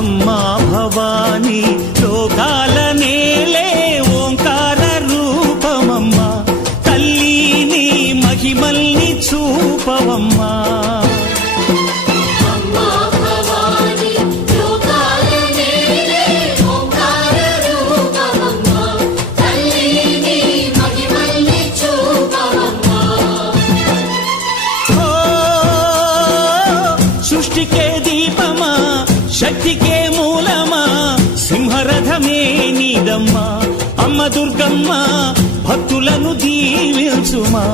అమ్మా భవానీ లోకాల నేలే ఓంకార రూపమమ్మా తల్లి మహిమల్ని చూపవమ్మా సృష్టికే దీపమా శక్తికే మూలమా సింహరథమే నీదమ్మా అమ్మ దుర్గమ్మ భక్తులను దీవించుమా